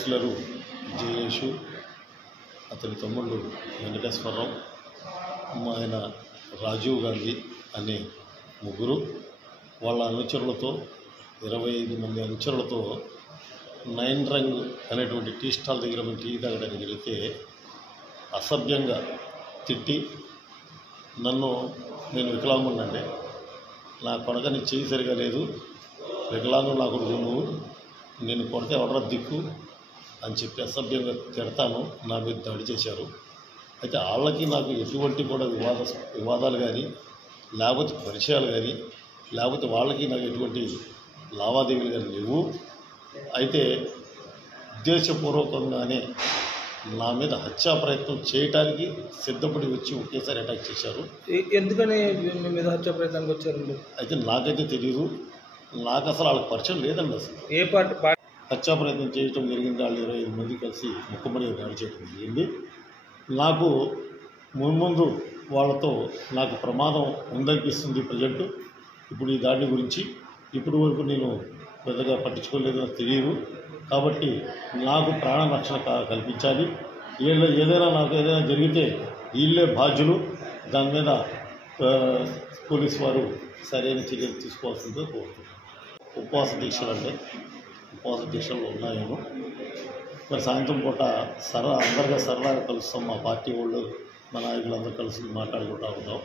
Councillor జయేషు, అతని తమ్ముళ్ళు వెంకటేశ్వరరావు, ఆయన రాజీవ్ గాంధీ అనే ముగ్గురు వాళ్ళ అనుచరులతో 25 మంది అనుచరులతో 9 రంగ్ అనేటువంటి టీ స్టాల్ దగ్గర మేము టీ తాగడానికి వెళితే అసభ్యంగా తిట్టి నేను వికలాంగుండండి, నా కొనకని చేయి సరిగా లేదు, వికలాంగుడు నా కొడుకు నువ్వు, నేను కొడితే ఎవడరా దిక్కు అని చెప్పి అసభ్యంగా తిడతాను నా మీద దాడి చేశారు. అయితే వాళ్ళకి నాకు ఎటువంటి కూడా వివాదాలు కానీ లేకపోతే పరిచయాలు కానీ లేకపోతే వాళ్ళకి నాకు ఎటువంటి లావాదేవీలు కానీ లేవు. అయితే ఉద్దేశపూర్వకంగానే నా మీద హత్యా ప్రయత్నం చేయడానికి సిద్ధపడి వచ్చి ఒకేసారి అటాక్ చేశారు. ఎందుకని మీ మీద హత్యా ప్రయత్నానికి వచ్చారండి? అయితే నాకైతే తెలియదు, నాకు అసలు వాళ్ళకి పరిచయం లేదండి. అసలు ఏ పార్టీ హత్యా ప్రయత్నం చేయటం జరిగింది. వాళ్ళు 25 మంది కలిసి ముక్కుమడి దాడి చేయడం జరిగింది. నాకు ముందు వాళ్ళతో నాకు ప్రమాదం ఉందనిపిస్తుంది ప్రజెంట్. ఇప్పుడు ఈ దాడి గురించి ఇప్పటి వరకు నేను పెద్దగా పట్టించుకోలేదు, నాకు తెలియదు. కాబట్టి నాకు ప్రాణ రక్షణ కల్పించాలి. నాకు ఏదైనా జరిగితే వీళ్ళే బాధ్యులు. దాని మీద పోలీసు వారు సరైన చర్యలు తీసుకోవాల్సిందిగా కోరుతున్నాను. ఉపవాస దీక్షలు ఉన్నాయేమో. మరి సాయంత్రం పూట అందరిగా సరదాగా కలుస్తాం. మా పార్టీ వాళ్ళు, మా నాయకులు అందరూ కలిసి మాట్లాడుకుంటూ ఉంటాం.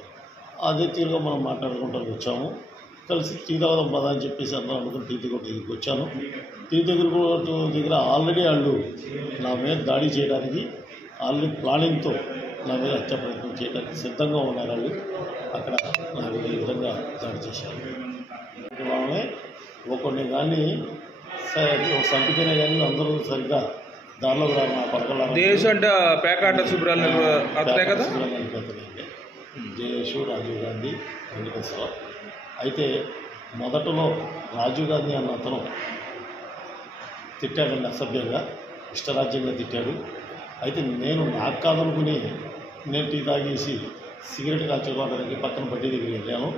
అదే తీరుగా మనం మాట్లాడుకుంటూ వచ్చాము. కలిసి టీ తాగడం పదా అని చెప్పేసి అందరూ అనుకుని టీ దగ్గరికి వచ్చాను. టీ దగ్గర ఆల్రెడీ వాళ్ళు నా మీద దాడి చేయడానికి ఆల్రెడీ ప్లానింగ్తో నా మీద హత్య ప్రయత్నం చేయడానికి సిద్ధంగా ఉన్నారు. వాళ్ళు అక్కడ నా మీద ఈ విధంగా దాడి చేశారు. వాళ్ళనే ఒకరిని కానీ సంపితేనే కానీ అందరూ సరిగ్గా దానిలో కూడా నా పడకల దేశం అంటే పేకాట సుబ్రహ్మణ్యం కదా, జయేషు, రాజీవ్ గాంధీ, వెంకటేశ్వర. అయితే మొదటలో రాజీవ్ గాంధీ అన్న అతను తిట్టాడండి, అసభ్యంగా ఇష్టరాజ్యంగా తిట్టాడు. అయితే నాకు కాదనుకుని నేను టీ తాగేసి సిగరెట్ కాల్చుకోవడానికి పక్కన బడ్డీ దగ్గరికి వెళ్ళాను.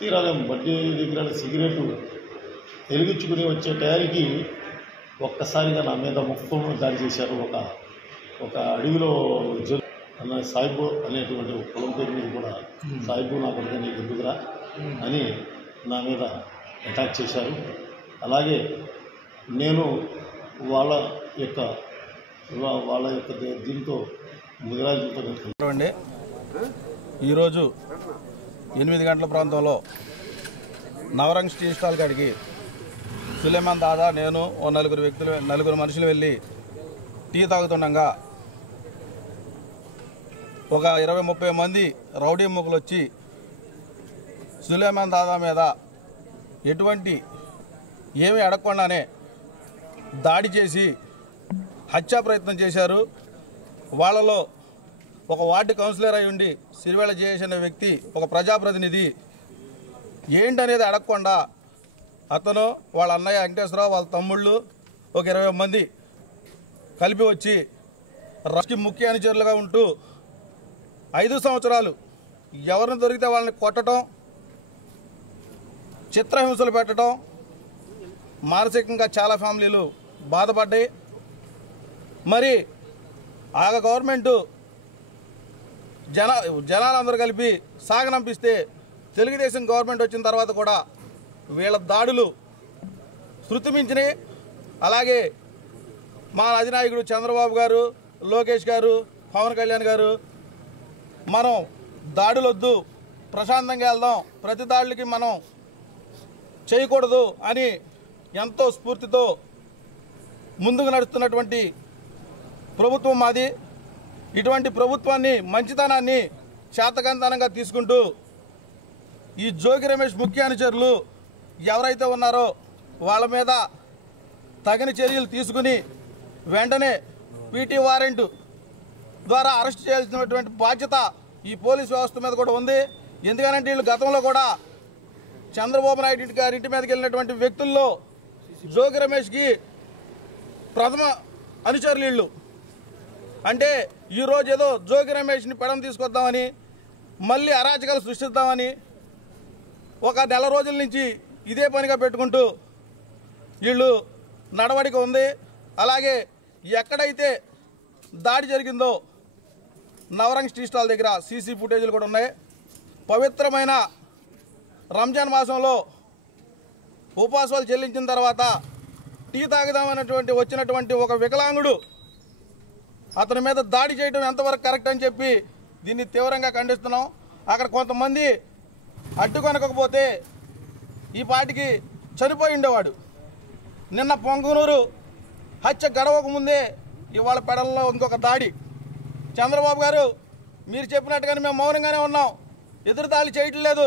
తీరాలేము బడ్డీ దగ్గర సిగరెట్ వెలిగించుకుని వచ్చే టయానికి ఒక్కసారిగా నా మీద ముక్కు దాడి చేశారు. ఒక అడవిలో సాయిబు అనేటువంటి పొలం పేరు మీద కూడా సాయిబు నా కొడుకు నీకు ఎందుకురా అని నా మీద అటాక్ చేశారు. అలాగే నేను వాళ్ళ యొక్క దీంతో ముదిరాజులతో అండి ఈరోజు 8 గంటల ప్రాంతంలో నవరంగ్ టీ స్టాల్ కాడికి సులేమాన్ దాదా, నేను ఓ నలుగురు మనుషులు వెళ్ళి టీ తాగుతుండగా ఒక 20-30 మంది రౌడీ మూకలు వచ్చి సులేమాన్ దాదా మీద ఏమీ అడగకుండానే దాడి చేసి హత్యా ప్రయత్నం చేశారు. వాళ్ళలో ఒక వార్డు కౌన్సిలర్ అయి ఉండి సిరివేళ జయేష్ అనే వ్యక్తి, ఒక ప్రజాప్రతినిధి, ఏంటనేది అడగకుండా అతను, వాళ్ళ అన్నయ్య వెంకటేశ్వరరావు, వాళ్ళ తమ్ముళ్ళు ఒక 20 మంది కలిపి వచ్చి రాష్ట్ర ముఖ్య అనుచరులుగా ఉంటూ 5 సంవత్సరాలు ఎవరిని దొరికితే వాళ్ళని కొట్టడం, చిత్రహింసలు పెట్టడం, మానసికంగా చాలా ఫ్యామిలీలు బాధపడ్డాయి. మరి ఆ గవర్నమెంటు జనాలందరూ కలిపి సాగనంపిస్తే తెలుగుదేశం గవర్నమెంట్ వచ్చిన తర్వాత కూడా వీళ్ళ దాడులు శృతిమించినాయి. అలాగే మా అధినాయకుడు చంద్రబాబు గారు, లోకేష్ గారు, పవన్ కళ్యాణ్ గారు మనం దాడులొద్దు, ప్రశాంతంగా వెళ్దాం, ప్రతి దాడులకి మనం చేయకూడదు అని ఎంతో స్ఫూర్తితో ముందుకు నడుస్తున్నటువంటి ప్రభుత్వం మాది. ఇటువంటి ప్రభుత్వాన్ని, మంచితనాన్ని చేతకంతనంగా తీసుకుంటూ ఈ జోగి రమేష్ ముఖ్య అనుచరులు ఎవరైతే ఉన్నారో వాళ్ళ మీద తగిన చర్యలు తీసుకుని వెంటనే పీటీ వారెంట్ ద్వారా అరెస్ట్ చేయాల్సినటువంటి బాధ్యత ఈ పోలీస్ వ్యవస్థ మీద కూడా ఉంది. ఎందుకనంటే వీళ్ళు గతంలో కూడా చంద్రబాబు నాయుడు గారి ఇంటి మీదకి వెళ్ళినటువంటి వ్యక్తుల్లో జోగి రమేష్కి ప్రథమ అనుచరులు వీళ్ళు. అంటే ఈరోజు ఏదో జోగి రమేష్ని పెడం తీసుకొద్దామని, మళ్ళీ అరాచకాలు సృష్టిద్దామని ఒక నెల రోజుల నుంచి ఇదే పనిగా పెట్టుకుంటూ వీళ్ళు నడవడిక ఉంది. అలాగే ఎక్కడైతే దాడి జరిగిందో నవరంగ్ టీ స్టాల్ దగ్గర సీసీ ఫుటేజీలు కూడా ఉన్నాయి. పవిత్రమైన రంజాన్ మాసంలో ఉపవాసాలు చెల్లించిన తర్వాత టీ తాగుదామన్నటువంటి వచ్చినటువంటి ఒక వికలాంగుడు అతని మీద దాడి చేయడం ఎంతవరకు కరెక్ట్ అని చెప్పి దీన్ని తీవ్రంగా ఖండిస్తున్నాం. అక్కడ కొంతమంది అడ్డుకొనకపోతే ఈ పాటికి చనిపోయి ఉండేవాడు. నిన్న పొంగనూరు హత్య గడవక ముందే ఇవాళ పెడల్లో ఇంకొక దాడి. చంద్రబాబు గారు మీరు చెప్పినట్టుగానే మేము మౌనంగానే ఉన్నాం, ఎదురుదాడి చేయటం లేదు,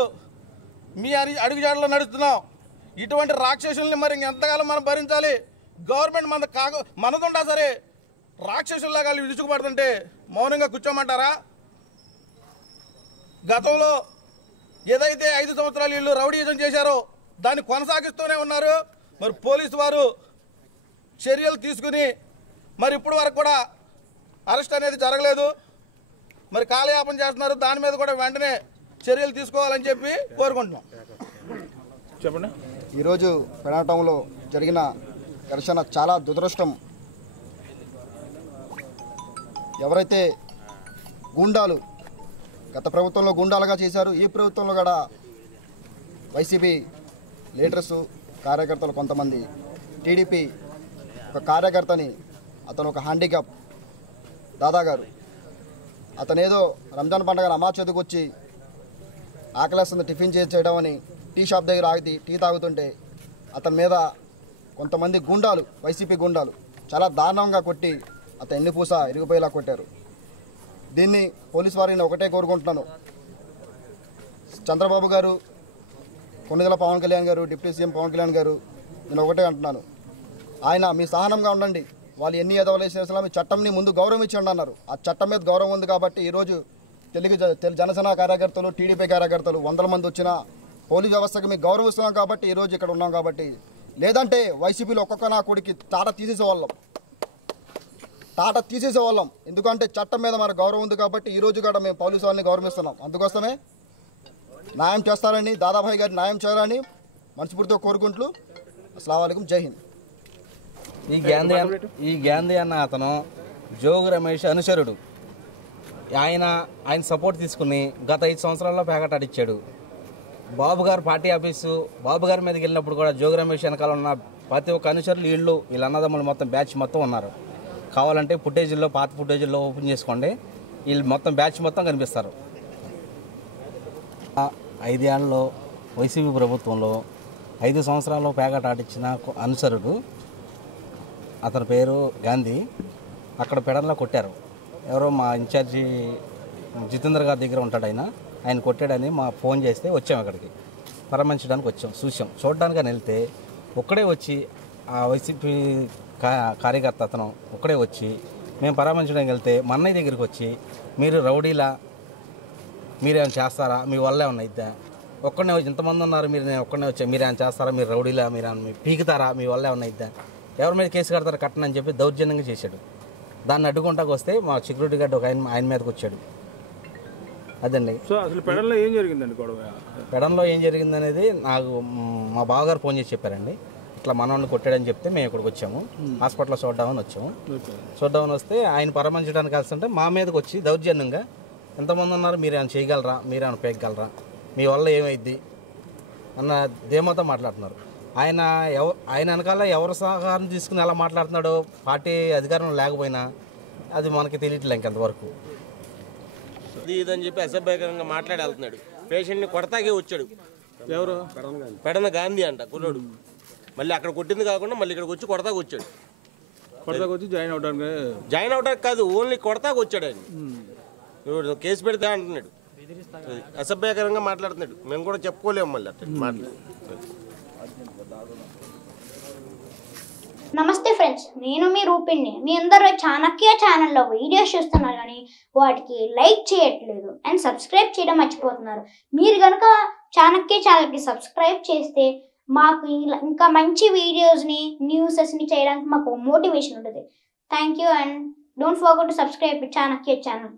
మీ అడుగుజాడలో నడుస్తున్నాం. ఇటువంటి రాక్షసుల్ని మరి ఎంతకాలం మనం భరించాలి? గవర్నమెంట్ మనదుండా సరే రాక్షసుల్లాగా విరుచుకుపడుతుంటే మౌనంగా కూర్చోమంటారా? గతంలో ఏదైతే 5 సంవత్సరాలు వీళ్ళు రౌడీజం చేశారో దాన్ని కొనసాగిస్తూనే ఉన్నారు. మరి పోలీసు వారు చర్యలు తీసుకుని మరి ఇప్పటి వరకు కూడా అరెస్ట్ అనేది జరగలేదు. మరి కాలయాపన చేస్తున్నారు. దాని మీద కూడా వెంటనే చర్యలు తీసుకోవాలని చెప్పి కోరుకుంటున్నాం. చెప్పండి. ఈరోజు పెనాటంలో జరిగిన ఘర్షణ చాలా దురదృష్టం. ఎవరైతే గూండాలు గత ప్రభుత్వంలో గూండాలుగా చేశారు, ఈ ప్రభుత్వంలో కూడా వైసీపీ లీడర్స్ కార్యకర్తలు కొంతమంది, టీడీపీ ఒక కార్యకర్తని, అతను ఒక హ్యాండిక్యాప్ దాదా గారు, అతను ఏదో రంజాన్ పండుగ నమాజ్ చదువుకొచ్చి ఆకలేస్తుంది టిఫిన్ చేయడం అని టీ షాప్ దగ్గర ఆగి టీ తాగుతుంటే అతని మీద కొంతమంది గూండాలు, వైసీపీ గూండాలు చాలా దారుణంగా కొట్టి అతను ఎన్నిపూస ఇరిగిపోయేలా కొట్టారు. దీన్ని పోలీసు వారిని ఒకటే కోరుకుంటున్నాను, చంద్రబాబు గారు, కొన్నిదల పవన్ కళ్యాణ్ గారు, డిప్యూటీ సీఎం పవన్ కళ్యాణ్ గారు, నేను ఒకటే అంటున్నాను, ఆయన మీ సహనంగా ఉండండి. వాళ్ళు ఎన్ని ఎదవలేసి చేసినా మీ చట్టంని ముందు గౌరవం ఇచ్చండి అన్నారు. ఆ చట్టం మీద గౌరవం ఉంది కాబట్టి ఈరోజు జనసేన కార్యకర్తలు, టీడీపీ కార్యకర్తలు 100 మంది వచ్చినా పోలీస్ వ్యవస్థకు మీకు గౌరవం ఇస్తున్నాం కాబట్టి ఈరోజు ఇక్కడ ఉన్నాం. కాబట్టి లేదంటే వైసీపీలో ఒక్కొక్క నా కొడుకు తాట తీసేసేవాళ్ళం. ఎందుకంటే చట్టం మీద మన గౌరవం ఉంది కాబట్టి ఈరోజు కూడా మేము పోలీసు వాళ్ళని గౌరవిస్తున్నాం. అందుకోసమే న్యాయం చేస్తారని, దాదాభాయ్ గారి న్యాయం చేయాలని మనస్ఫూర్తిగా కోరుకుంటూ అస్సలాము అలైకుం, జై హింద్. ఈ గాంధీ అన్న అతను జోగు రమేష్ అనుచరుడు. ఆయన సపోర్ట్ తీసుకుని గత 5 సంవత్సరాల్లో ప్యాకెట్ అడిచాడు. బాబు గారు పార్టీ ఆఫీసు బాబు గారి మీదకి వెళ్ళినప్పుడు కూడా జోగు రమేష్ వెనకాల ఉన్న ప్రతి ఒక్క అనుచరులు వీళ్ళ అన్నదమ్ములు మొత్తం బ్యాచ్ మొత్తం ఉన్నారు. కావాలంటే పాత ఫుటేజీల్లో ఓపెన్ చేసుకోండి, వీళ్ళు మొత్తం బ్యాచ్ మొత్తం కనిపిస్తారు. 5 ఏళ్లలో వైసీపీ ప్రభుత్వంలో 5 సంవత్సరాల్లో ప్యాకెట్ ఆడిచ్చిన అనుచరుడు, అతని పేరు గాంధీ, అక్కడ పెడన్లో కొట్టారు. ఎవరో మా ఇన్ఛార్జి జితేంద్ర గారి దగ్గర ఉంటాడు, ఆయన కొట్టాడని మా ఫోన్ చేస్తే వచ్చాం, అక్కడికి పరామర్శించడానికి వచ్చాం. చూడడానికి వెళ్తే ఒక్కడే వచ్చి ఆ వైసీపీ కార్యకర్త అతను ఒక్కడే వచ్చి మేము పరామర్శించడానికి వెళ్తే మా అన్నయ్య దగ్గరికి వచ్చి, మీరు రౌడీలా, మీరేమైనా చేస్తారా, మీ వల్ల ఏమన్నా ఇద్దా, ఒక్కడనే వచ్చి ఇంతమంది ఉన్నారు, నేను ఒక్కడనే వచ్చా, మీరేమైనా చేస్తారా, మీరు రౌడీలా, మీరు పీకుతారా, మీ వల్ల ఏమన్నా ఇద్దా, ఎవరి మీద కేసు కడతారా కట్టనని చెప్పి దౌర్జన్యంగా చేశాడు. దాన్ని అడ్డుకుంటాకు వస్తే మా సెక్యూరిటీ గార్డ్ ఒక ఆయన మీదకి వచ్చాడు. అదండి. సో అసలు పెడన్లో ఏం జరిగిందండి గొడవ? పెడన్లో ఏం జరిగిందనేది నాకు మా బావగారు ఫోన్ చేసి చెప్పారండి. ఇట్లా మనవాడిని కొట్టాడని చెప్తే మేము ఇక్కడికి వచ్చాము, హాస్పిటల్లో చూద్దామని వచ్చాము. చూద్దామని వస్తే ఆయన పరామర్శించడానికి వస్తుంటే మా మీదకి వచ్చి దౌర్జన్యంగా, ఎంతమంది ఉన్నారు, మీరు ఏమైనా చేయగలరా, మీరు ఏమైనా పేయగలరా, మీ వల్ల ఏమైద్ది అన్న ధీమాతో మాట్లాడుతున్నారు. ఆయన వెనకాల ఎవరు సహకారం తీసుకుని ఎలా మాట్లాడుతున్నాడో పార్టీ అధికారం లేకపోయినా అది మనకి తెలియట్లే ఇంకెంతవరకు. ఇదని చెప్పి అసభ్యకరంగా మాట్లాడి వెళ్తున్నాడు. పేషెంట్ని కొడతాకే వచ్చాడు. ఎవరు? పెడన గాంధీ అంట కుర్రోడు. మళ్ళీ అక్కడ కొట్టింది కాకుండా మళ్ళీ ఇక్కడికి వచ్చి కొడతాకు వచ్చాడు. జాయిన్ అవడానికి కాదు, ఓన్లీ కొడతాకు వచ్చాడు. ఆయన కేసు పెడితే అంటున్నాడు, అసభ్యకరంగా మాట్లాడుతున్నాడు. మేము కూడా చెప్పుకోలేము మళ్ళీ అట్లా మాట్లాడు. నమస్తే ఫ్రెండ్స్, నేను మీ రూపిణ్ణి. మీ అందరూ చాణక్య ఛానల్లో వీడియోస్ చూస్తున్నారు కానీ వాటికి లైక్ చేయట్లేదు అండ్ సబ్స్క్రైబ్ చేయడం మర్చిపోతున్నారు. మీరు కనుక చాణక్య ఛానల్కి సబ్స్క్రైబ్ చేస్తే మాకు ఇంకా మంచి వీడియోస్ని, న్యూసెస్ని చేయడానికి మాకు మోటివేషన్ ఉంటుంది. Thank you and don't forget to subscribe Chanakya channel.